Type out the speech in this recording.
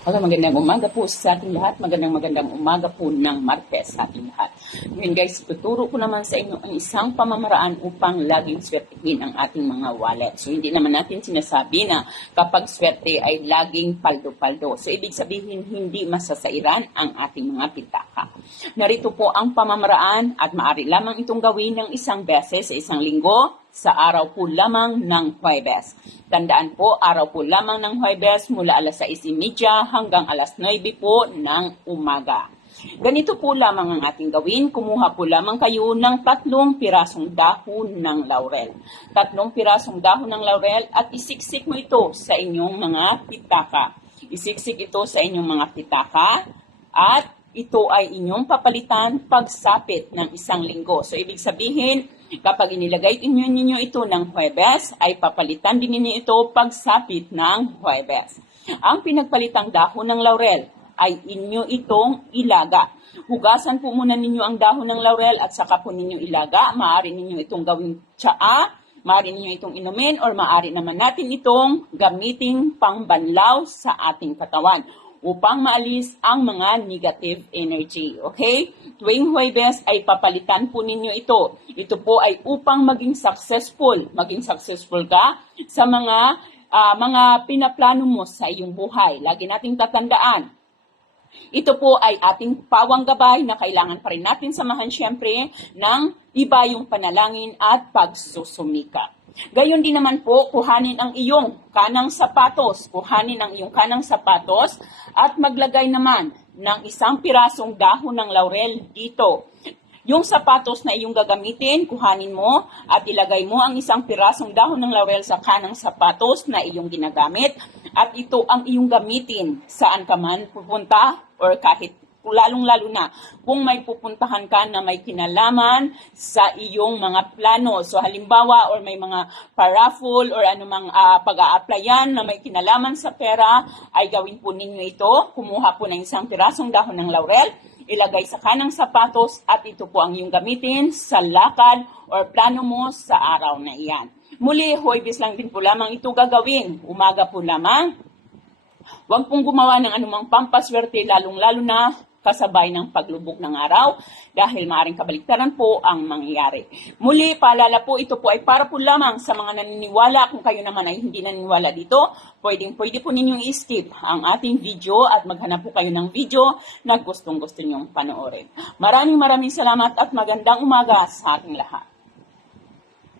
Magandang umaga po sa ating lahat. Magandang umaga po ng Martes sa ating lahat. Ngayon guys, tuturo ko naman sa inyo ang isang pamamaraan upang laging swertihin ang ating mga wallet. So hindi naman natin sinasabi na kapag swerte ay laging paldo-paldo. So ibig sabihin hindi masasairan ang ating mga pitaka. Narito po ang pamamaraan at maaari lamang itong gawin ng isang beses sa isang linggo, sa araw po lamang ng Huwebes. Tandaan po, araw po lamang ng Huwebes mula alas 6:30 hanggang alas 9 po ng umaga. Ganito po lamang ang ating gawin. Kumuha po lamang kayo ng 3 pirasong dahon ng laurel. 3 pirasong dahon ng laurel at isiksik mo ito sa inyong mga pitaka. Isiksik ito sa inyong mga pitaka at ito ay inyong papalitan pagsapit ng isang linggo. So, ibig sabihin, kapag inilagay ninyo ito ng Huwebes, ay papalitan din ninyo ito pagsapit ng Huwebes. Ang pinagpalitang dahon ng laurel ay inyo itong ilaga. Hugasan po muna ninyo ang dahon ng laurel at saka po ninyo ilaga. Maaari ninyo itong gawing tsaa, maaari ninyo itong inumin, or maaari naman natin itong gamiting pangbanlaw sa ating katawan upang maalis ang mga negative energy. Okay? Tuwing Huwebes ay papalitan po ninyo ito. Ito po ay upang maging successful. Maging successful ka sa mga pinaplano mo sa iyong buhay. Lagi nating tatandaan. Ito po ay ating pawang gabay na kailangan pa rin natin samahan syempre ng iba yung panalangin at pagsusumika. Gayon din naman po, kuhanin ang iyong kanang sapatos. Kuhanin ang iyong kanang sapatos at maglagay naman ng 1 pirasong dahon ng laurel dito. Yung sapatos na iyong gagamitin, kuhanin mo at ilagay mo ang 1 pirasong dahon ng laurel sa kanang sapatos na iyong ginagamit. At ito ang iyong gamitin saan ka man pupunta or kahit lalong-lalo na kung may pupuntahan ka na may kinalaman sa iyong mga plano. So halimbawa, or may mga paraffol or anumang pag-a-applyan na may kinalaman sa pera, ay gawin po ninyo ito. Kumuha po ng 1 pirasong dahon ng laurel, ilagay sa kanang sapatos at ito po ang iyong gamitin sa lakad or plano mo sa araw na iyan. Muli, Huwebes lang din po lamang ito gagawin. Umaga po lamang. Huwag pong gumawa ng anumang pampaswerte, lalong-lalo na kasabay ng paglubog ng araw dahil maaaring kabaliktaran po ang mangyayari. Muli, paalala po, ito po ay para po lamang sa mga naniniwala. Kung kayo naman ay hindi naniniwala dito, pwede po ninyong i-skip ang ating video at maghanap po kayo ng video na gustong-gusto nyong panoorin. Maraming salamat at magandang umaga sa ating lahat.